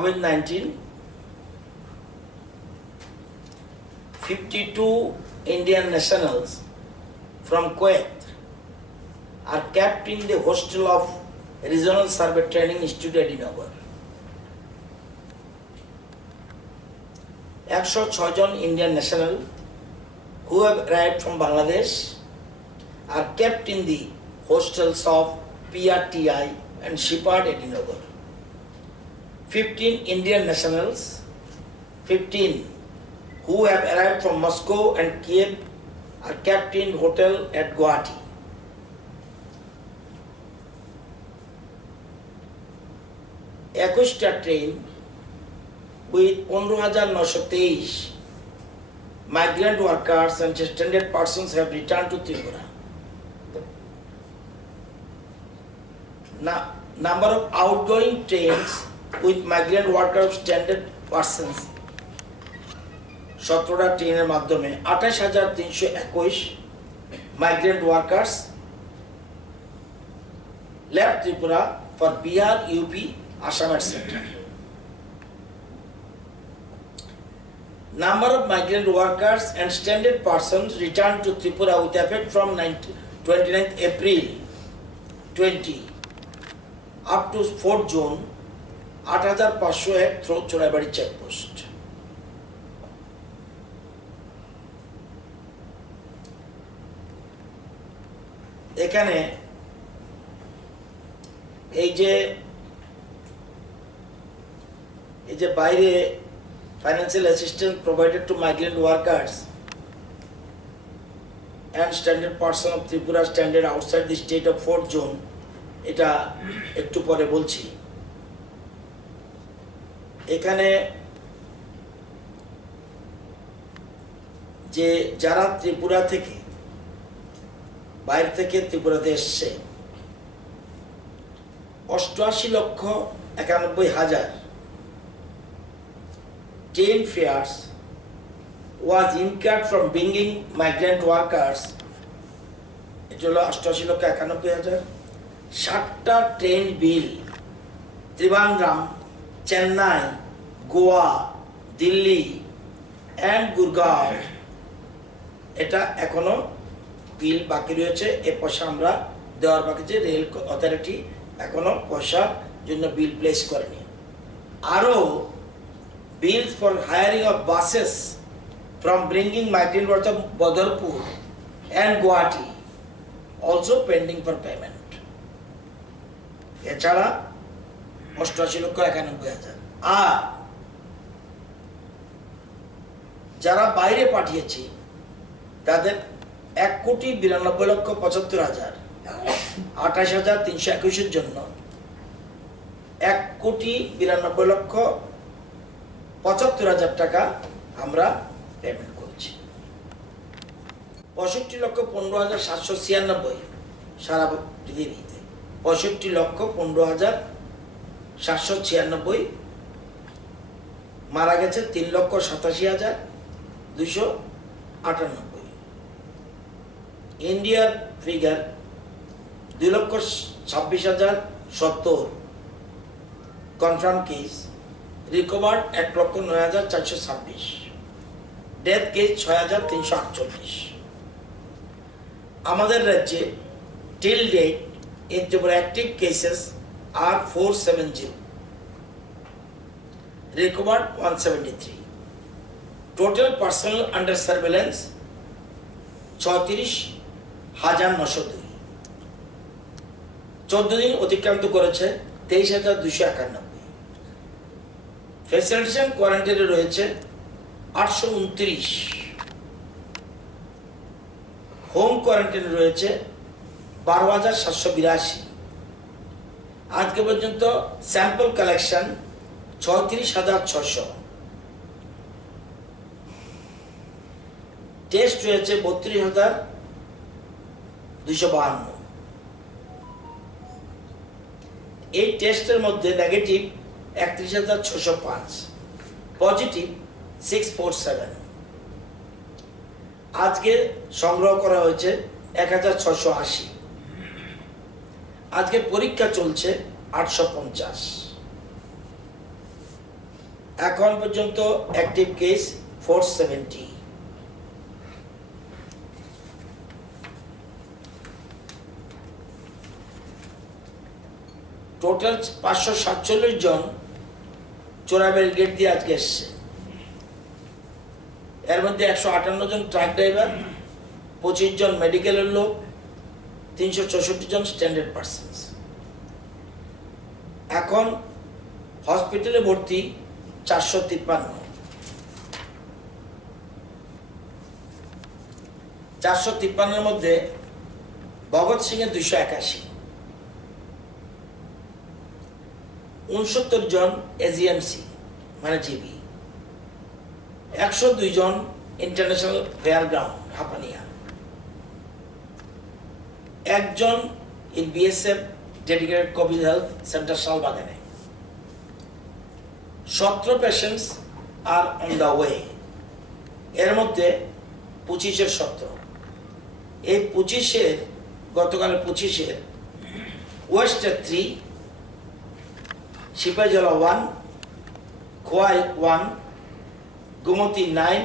COVID-19, 52 Indian nationals from Kuwait are kept in the hostel of Regional Survey Training Institute Edinburgh. 106 John Indian national who have arrived from Bangladesh are kept in the hostels of PRTI and Shepard Edinburgh. 15 Indian nationals, 15 who have arrived from Moscow and Kiev are kept in hotel at Guwahati. Equista train with 15,923 migrant workers and stranded persons have returned to Tripura. Number of outgoing trains with migrant workers stranded persons 17টা ট্রেনের মাধ্যমে 28,321 migrant workers left Tripura for Bihar, UP, Assam, etc. Number of migrant workers and stranded persons returned to Tripura with effect from 29th April 20 up to 4th June 8,501 through Choraibari checkpost. এখানে এই যে বাইরে financial assistance provided to migrant workers and stranded person of Tripura stranded outside the state of 4th June এটা একটু পরে বলছি। এখানে যে যারা ত্রিপুরা থেকে বাইরে থেকে ত্রিপুরাতে এসছে 88,91,000 train fares was incurred from bringing migrant workers. এটা হলো 88,91,000। 60টা train bill Trivandrum, Chennai, Goa, Delhi and Gurgaon এটা এখনো বিল বাকি রয়েছে। এই পয়সা আমরা দেওয়ার বাকি যে রেল অথরিটি এখনো পয়সার জন্য বিল প্লেস করেনি। আরো bills for hiring of buses from bringing migrant workers of Badarpur and Guwahati also pending for payment. এছাড়া 88,91,000 আর যারা বাইরে পাঠিয়েছি তাদের 1,92,75,000 28,321 জন্য 1,92,75,000 টাকা আমরা পেমেন্ট করেছি। 65,15,796 সারা পৃথিবীতে 65,15,796 মারা গেছে 3,87,298। ইন্ডিয়ার figure 2,26,070 confirm case, recovered 1,09,426, death case 6,348। আমাদের রাজ্যে till date in Tripura active cases are 470, recovered 173, total personnel under surveillance 36,902, 14 দিন অতিক্রান্ত করেছে 23,291। ফ্যাসিলিটেশন কোয়ারেন্টাইনে রয়েছে 829, হোম কোয়ারেন্টাইনে রয়েছে 12,782। আজকে পর্যন্ত স্যাম্পল কালেকশন 36,600, টেস্ট রয়েছে 32,252। এই টেস্টের মধ্যে নেগেটিভ 31,605, পজিটিভ 647। আজকে সংগ্রহ করা হয়েছে 1,680। আজকে পরীক্ষা চলছে 850। এখন পর্যন্ত অ্যাক্টিভ কেস 470। টোটাল 547 জন চোরাবেল গেট দিয়ে আজকে এসছে। এর মধ্যে 158 জন ট্রাক ড্রাইভার, 25 জন মেডিকেলের লোক, 364 জন স্ট্যান্ডার্ড পার্সনস। এখন হসপিটালে ভর্তি 453। 453-এর মধ্যে ভগৎ সিং এর 281, 69 জন এজিএমসি মানে জিবি, 102 জন ইন্টারন্যাশনাল ফেয়ারগ্রাউন্ড হাপানিয়া, 1 জন in BSF dedicated covid health centre শালবাগানে। 17 পেশেন্টস আর অন দ্য ওয়ে। এর মধ্যে 25-এর 17। এই 25-এর গতকাল 25-এর ওয়েস্টের 3, সিপাহীজলা 1, খোয়াই 1, গোমতী 9,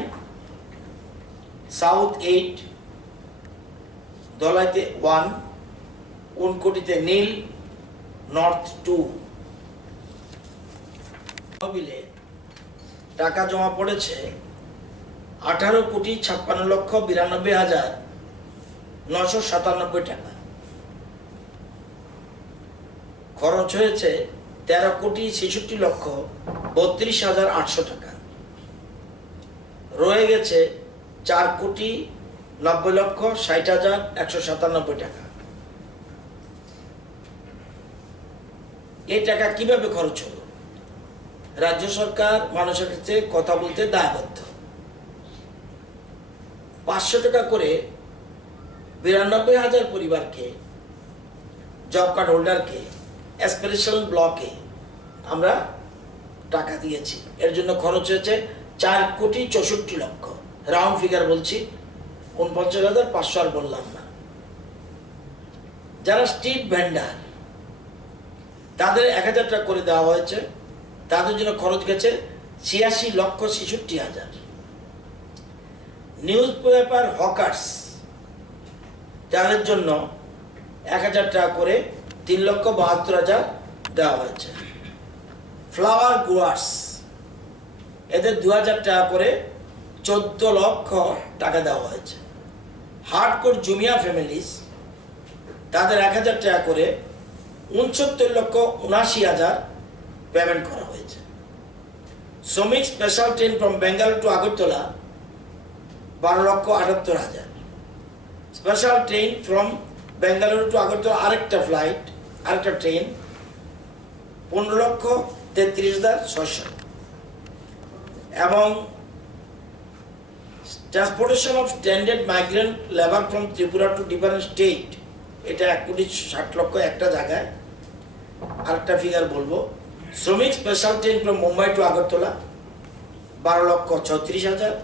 সাউথ 8, দলাইতে 1, উনকোটিতে নীল, নর্থ 2। তহবিলে টাকা জমা পড়েছে 18,56,92,997 টাকা। খরচ হয়েছে 13,66,32,800 টাকা। রয়ে গেছে 4,90,60,197 টাকা। এই টাকা কিভাবে খরচ হলো? রাজ্য সরকার মানুষের কাছে কথা বলতে দায়বদ্ধ। 500 টাকা করে 92,000 পরিবারকে, জব কার্ড হোল্ডারকে, অ্যাসপিরেশনাল ব্লকে আমরা টাকা দিয়েছি। এর জন্য খরচ হয়েছে 4,64,00,000। রাউন্ড ফিগার বলছি, 49,500 আর বললাম না। যারা স্ট্রিট ভেন্ডার তাদের 1,000 টাকা করে দেওয়া হয়েছে। তাদের জন্য খরচ গেছে 86,66,000। নিউজ পেপার হকার্স তাদের জন্য 1,000 টাকা করে 3,72,000 দেওয়া হয়েছে। ফ্লাওয়ার গ্রোয়ার্স এদের 2,000 টাকা করে 14 লক্ষ টাকা দেওয়া হয়েছে। হার্ডকোর জুমিয়া ফ্যামিলিজ তাদের 1,000 টাকা করে 69,79,000 পেমেন্ট করা হয়েছে। শ্রমিক special train from Bengaluru to Agartala 12,78,000। Special train from Bengaluru to Agartala আরেকটা ফ্লাইট, আরেকটা ট্রেন 15,33,600। এবং transportation of standard migrant labour from Tripura to different state, এটা 1,60,00,000 একটা জায়গায়। আরেকটা ফিগার বলবো, শ্রমিক special train from Mumbai to Agartala 12,36,000।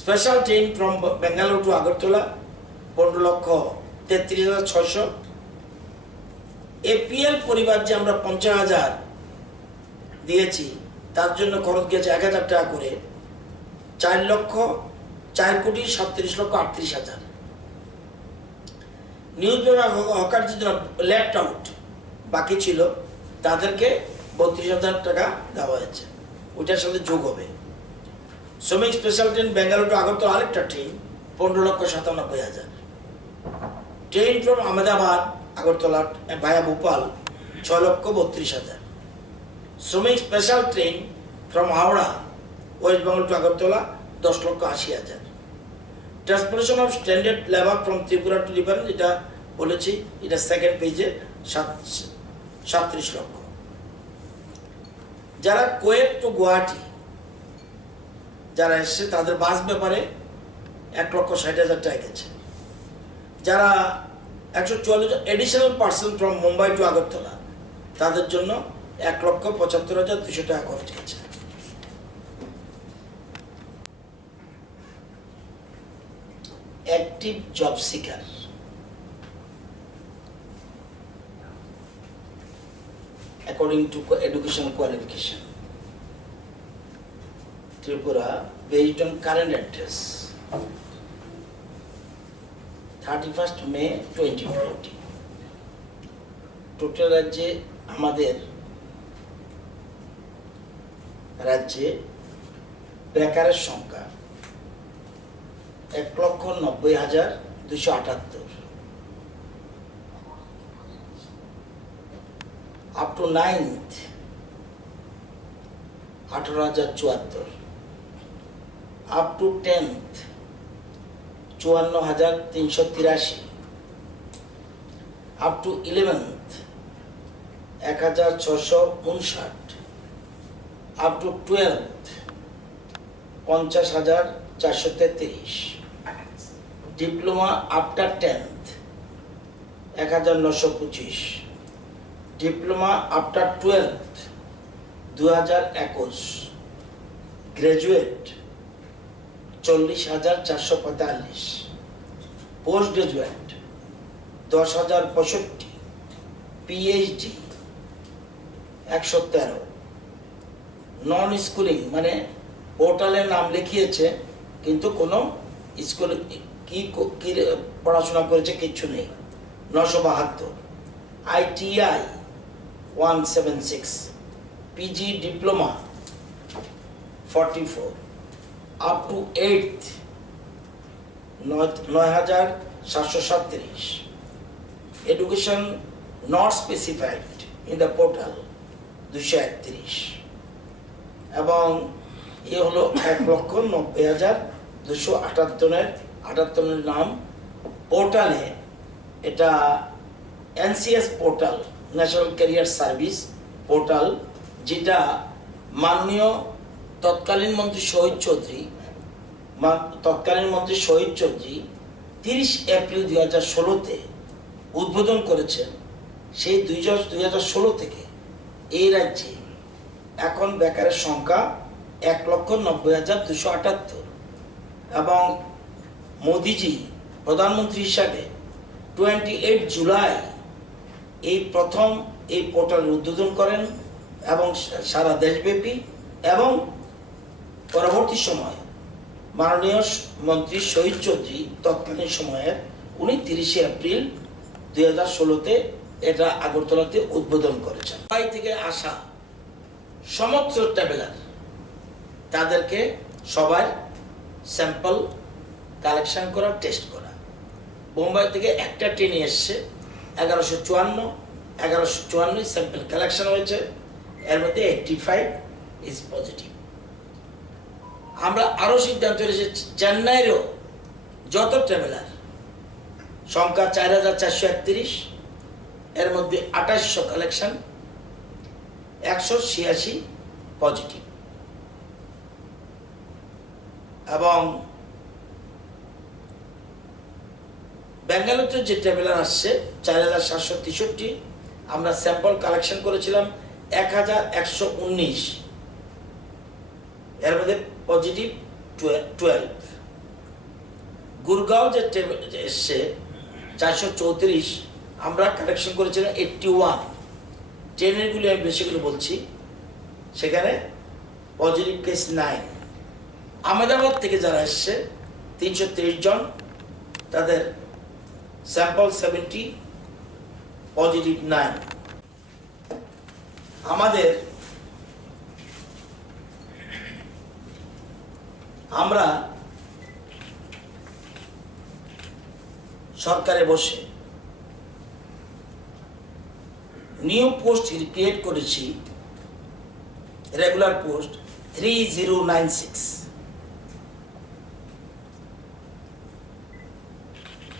Special train from Bengaluru to Agartala 15,33,600। APL পরিবার যে আমরা 50,000 দিয়েছি তার জন্য খরচ গেছে 1,000 টাকা করে 4,37,38,000। নিউজ পেপার হকারদের জন্য লেফট আউট বাকি ছিল, তাদেরকে 32,000 টাকা দেওয়া হয়েছে, ওইটার সাথে যোগ হবে। শ্রমিক special train Bengaluru to Agartala আরেকটা train 15,97,000। Train from Ahmedabad Agartala via Bhopal 6,32,000। শ্রমিক special train from Howrah West Bengal to Agartala 10,80,000। Transportation of standard labour from Tripura to different, এটা বলেছি, এটা সেকেন্ড পেজে 37 লক্ষ। যারা কোয়েট টু গুয়াহাটি যারা এসছে তাদের বাস ব্যাপারে 1,60,000 টাকা গেছে। যারা 144 additional person from Mumbai to Agartala তাদের জন্য 1,75,200 টাকা খরচ গেছে। Active job seeker according to education qualification Tripura based on current address 31st May 2020 total রাজ্যে আমাদের রাজ্যে বেকারের সংখ্যা 1,90,278 up to 9th 18,074 up to 10th 54,383 up to 11th 1,659 up to 12th 50,433 diploma after 10th 1,925 diploma after 12th 2021 graduate 40,445 post graduate 10,065 PhD 113 non schooling মানে পোর্টালে নাম লিখিয়েছে কিন্তু কোনো স্কুলে কি পড়াশোনা করেছে কিছু নেই 972 ITI 176 PG diploma 44 up to 8th 9,737 education not specified in the portal 231 এবং এ হলো 1,90,278 নাম পোর্টালে। এটা NCS portal national career service portal, যেটা মাননীয় তৎকালীন মন্ত্রী শহীদ চৌধুরী 30 এপ্রিল 2016-তে উদ্বোধন করেছেন। সেই 2016 থেকে এই রাজ্যে এখন বেকারের সংখ্যা 1,90,278 এবং মোদিজি প্রধানমন্ত্রী হিসাবে 28 জুলাই এই প্রথম এই পোর্টালের উদ্বোধন করেন এবং সারা দেশব্যাপী, এবং পরবর্তী সময় মাননীয় মন্ত্রী শহীদ চৌধুরী তৎকালীন সময়ের উনি 30 এপ্রিল 2016-তে এটা আগরতলাতে উদ্বোধন করেছেন। মুম্বাই থেকে আসা সমস্ত ট্রাভেলার তাদেরকে সবার স্যাম্পল কালেকশন করা, টেস্ট করা। বোম্বাই থেকে একটা ট্রেনে এসছে 1154 স্যাম্পল কালেকশন হয়েছে, এর মধ্যে 85 ইজ পজিটিভ। আমরা আরো সিদ্ধান্ত নিয়েছি চেন্নাইয়েরও যত ট্রাভেলার সংখ্যা 4,431, এর মধ্যে 2800 কালেকশন, 186 পজিটিভ। এবং বেঙ্গালুরুতে যে ট্রাভেলার আসছে 4,763, আমরা স্যাম্পল কালেকশন করেছিলাম 1,119, এর মধ্যে পজিটিভ 12। গুরগাঁও যে এসছে 434, আমরা কালেকশন করেছিলাম 81। ট্রেনেরগুলি আমি বেশি করে বলছি, সেখানে পজিটিভ কেস 9। আহমেদাবাদ থেকে যারা এসছে 330 জন, তাদের স্যাম্পল 70, পজিটিভ 9। আমরা সরকারে বসে নিউ পোস্ট ক্রিয়েট করেছি, রেগুলার পোস্ট 3096।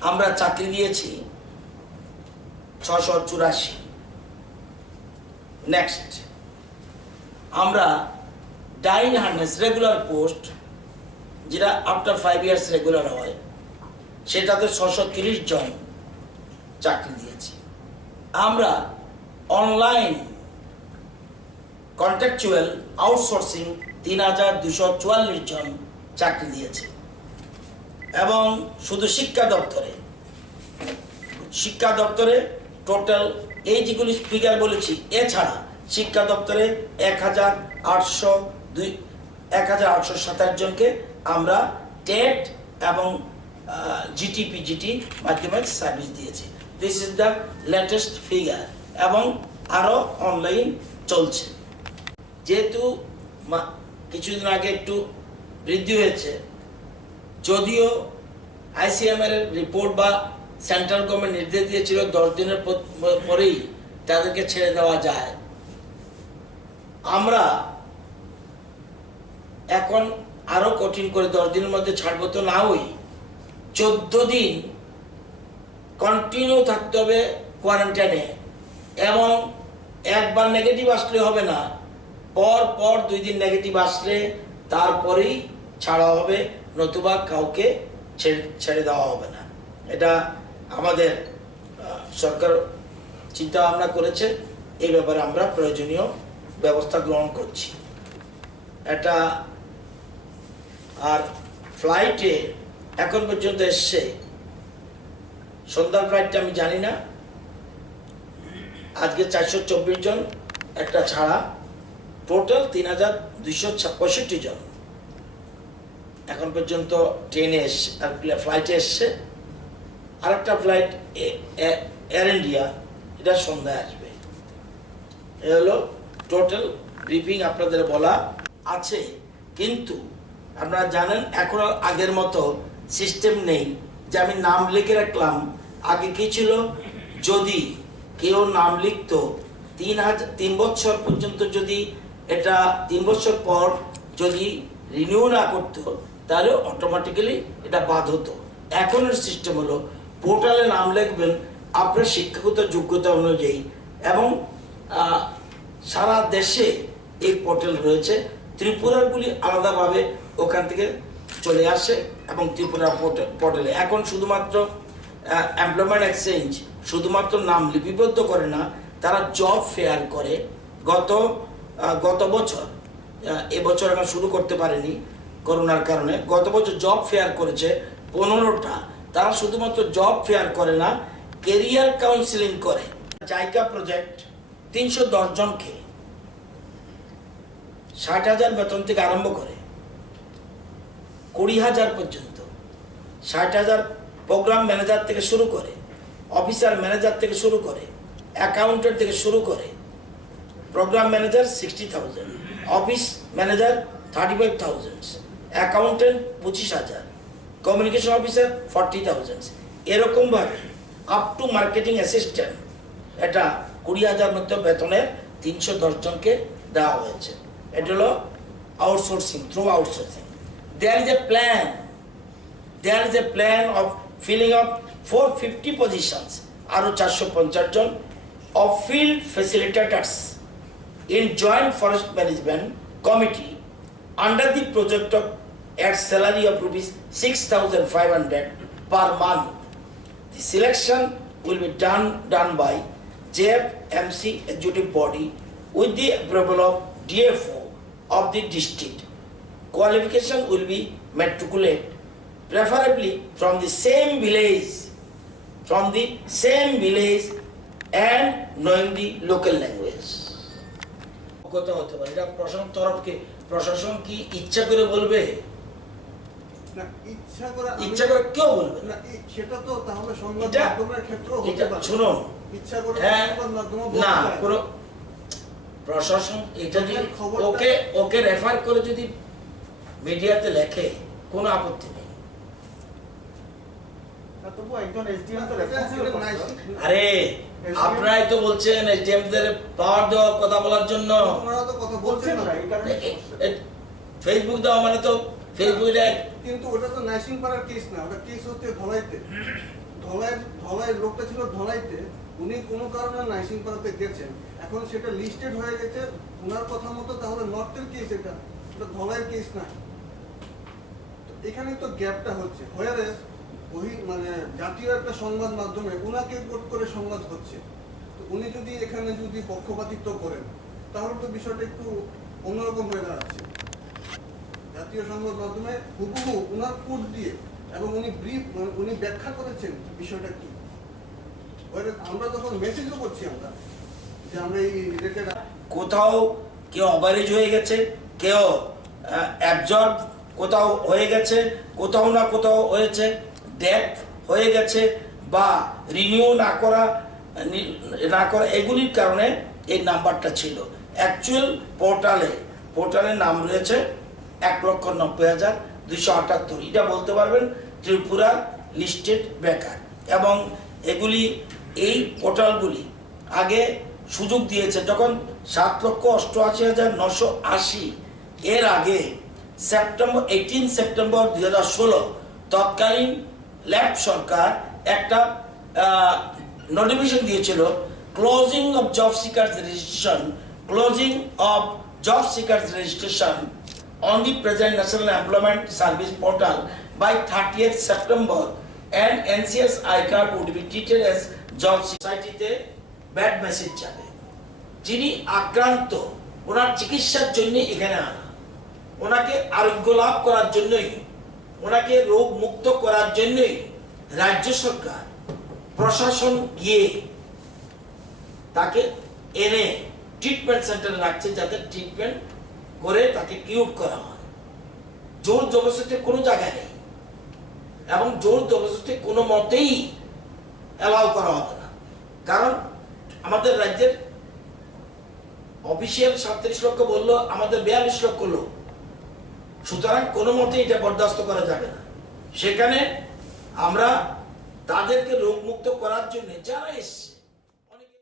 আমরা চাকরি দিয়েছি 684। নেক্সট, আমরা ডাইন হার্নেস রেগুলার পোস্ট, যেটা আফটার 5 ইয়ার্স রেগুলার হয়, সেটাতে 630 জন চাকরি দিয়েছি। আমরা অনলাইন কন্ট্রাকচুয়াল আউটসোর্সিং 3,244 জন চাকরি দিয়েছি। এবং শুধু শিক্ষা দপ্তরে টোটাল এই যেগুলি ফিগার বলেছি, এছাড়া শিক্ষা দপ্তরে 1,802 1827 জনকে আমরা টেট এবং জিটি মাধ্যমে সার্ভিস দিয়েছি। This is the latest figure এবং আরো অনলাইন চলছে। যেহেতু কিছুদিন আগে একটু বৃদ্ধি হয়েছে, যদিও আইসিএমআর এর রিপোর্ট বা সেন্ট্রাল গভর্নমেন্ট নির্দেশ দিয়েছিল 10 দিনের পরেই তাদেরকে ছেড়ে দেওয়া যায়, আমরা এখন আরো কঠিন করে 10 দিনের মধ্যে ছাড়বো তো না, হই 14 দিন কন্টিনিউ থাকতে হবে কোয়ারেন্টাইনে, এবং একবার নেগেটিভ আসলে হবে না, পর 2 দিন নেগেটিভ আসলে তারপরেই ছাড়া হবে, নতুবা কাউকে ছেড়ে দেওয়া হবে না। এটা আমাদের সরকার চিন্তা ভাবনা করেছে, এই ব্যাপারে আমরা প্রয়োজনীয় ব্যবস্থা গ্রহণ করছি। এটা আর ফ্লাইটে এখন পর্যন্ত এসছে, সন্ধ্যার ফ্লাইটটা আমি জানি না, আজকে 424 জন একটা ছাড়া, টোটাল 3265 জন এখন পর্যন্ত ট্রেনে এসছে আর ফ্লাইটে এসছে। আরেকটা ফ্লাইট এয়ার ইন্ডিয়া, এটা সন্ধ্যায় আসবে। এ হলো টোটাল ব্রিফিং আপনাদের বলা আছে। কিন্তু আপনারা জানেন এখন আগের মতো সিস্টেম নেই যে আমি নাম লিখে রাখলাম। আগে কি ছিল, যদি কেউ নাম লিখতো 3 বছর পর্যন্ত, যদি এটা 3 বছর পর যদি রিনিউ না করতো তাহলে অটোমেটিক্যালি এটা বাদ হতো। এখনের সিস্টেম হলো পোর্টালে নাম লিখবেন আপনার শিক্ষাগত যোগ্যতা অনুযায়ী, এবং সারা দেশে এই পোর্টাল রয়েছে। ত্রিপুরারগুলি আলাদাভাবে ওখান থেকে চলে আসে, এবং ত্রিপুরা পোর্টালে এখন শুধুমাত্র এমপ্লয়মেন্ট এক্সচেঞ্জ শুধুমাত্র নাম লিপিবদ্ধ করে না, তারা জব ফেয়ার করে। গত বছর, এবছর এখন শুরু করতে পারেনি করোনার কারণে, গত বছর জব ফেয়ার করেছে 15টা। তারা শুধুমাত্র জব ফেয়ার করে না, কেরিয়ার কাউন্সিলিং করে। জায়গা প্রজেক্ট 310 জনকে 60,000 বেতন থেকে আরম্ভ করে 20,000 পর্যন্ত, 60,000 প্রোগ্রাম ম্যানেজার থেকে শুরু করে, অফিসার ম্যানেজার থেকে শুরু করে, অ্যাকাউন্টেন্ট থেকে শুরু করে। Programme manager 60,000, office manager 35,000, accountant 25,000, communication officer 40,000, এরকম ভাবে আপ টু মার্কেটিং অ্যাসিস্ট্যান্ট এটা 20,000 মতো বেতনের 310 জনকে দেওয়া হয়েছে। এটা হলো outsourcing, through outsourcing. There is a plan of filling up 450 positions, আরো 450 জন of field facilitators in Joint Forest Management Committee under the project of at salary of rupees 6,500 per month. The selection will be done by JFMC executive body with the approval of DFO of the district. Qualification will be matriculate, preferably from the same village, and knowing the local language. কথা হতে পারে, এটা প্রশাসন তরফকে, প্রশাসন কি ইচ্ছা করে বলবে না? ইচ্ছা করে কেউ বলবে না, সেটা তো তাহলে সংবাদ মাধ্যমের ক্ষেত্রে হতে পারে। শুনুন, ইচ্ছা করে সংবাদ মাধ্যম না, পুরো প্রশাসন এটা যদি ওকে রেফার করে যদি মিডিয়াতে লেখে কোনো আপত্তি নেই। আরে আপনারাই তো বলছেন এসডিএম দের পাওয়ার দেওয়া, কথা বলার জন্য। ফেসবুক দেওয়া মানে তো ফেসবুকে, কিন্তু ওটা তো নাইসিং পাড়ার কেস না, ওটা কেস হচ্ছে ধলাইতে। ধলাই লোকটা ছিল ধলাইতে, উনি কোনো কারণে নাইসিং পাড়াতে গেছেন, এখন সেটা লিস্টেড হয়ে গেছে ওনার কথা মতো, তাহলে নর্থের কেস, এটা ধলাইয়ের কেস না। এখানে তো গ্যাপটা হচ্ছে, হোয়ারেস ওই মানে জাতীয় একটা সংবাদ মাধ্যমে উনাকে কোট করে সংবাদ হচ্ছে, তো উনি যদি এখানে যদি পক্ষপাতিত্ব করেন তাহলে তো বিষয়টা একটু অন্যরকম হয়ে দাঁড়াচ্ছে। জাতীয় সংবাদ মাধ্যমে হুবহু উনার কোট দিয়ে, এবং উনি ব্যাখ্যা করেছেন বিষয়টা কি। আমরা যখন মেসেজও করছি আমরা যে আমরা এই রিলেটেড, কোথাও কেউ ওভারেজ হয়ে গেছে, কেউ অ্যাবজর্ব কোথাও হয়ে গেছে, কোথাও না কোথাও হয়েছে, ডেথ হয়ে গেছে বা রিনিউ না করা এগুলির কারণে এই নাম্বারটা ছিল। অ্যাকচুয়াল পোর্টালের নাম রয়েছে 1,90,278। এটা বলতে পারবেন ত্রিপুরা লিস্টেড বেকার। এবং এগুলি এই পোর্টালগুলি আগে সুযোগ দিয়েছে যখন 7,88,980 এর আগে 18 সেপ্টেম্বর 2016 তৎকালীন ল্যাব সরকার একটা নোটিফিকেশন দিয়েছিল, closing of job seekers registration on the present National Employment Service portal by 30th September, and NCS I-card would be treated as job society-তে ব্যাড মেসেজ যাবে। যিনি আক্রান্ত ওনার চিকিৎসার জন্য এখানে আনা, ওনাকে আরোগ্য লাভ করার জন্যই, ওনাকে রোগ মুক্ত করার জন্যই রাজ্য সরকার প্রশাসন গিয়ে তাকে এনে ট্রিটমেন্ট সেন্টারে রাখছে, যাতে ট্রিটমেন্ট করে তাকে কিউর করা হয়। জোর জবরদস্তি কোনো জায়গায় নেই এবং জোর জবরদস্তি কোনো মতেই অ্যালাউ করা হবে না। কারণ আমাদের রাজ্যের অফিসিয়াল 37 লক্ষ বললো, আমাদের 42 লক্ষ লোক, সুতরাং কোনো মতেই এটা বরদাস্ত করা যাবে না। সেখানে আমরা তাদেরকে রোগমুক্ত করার জন্য যারা এসছে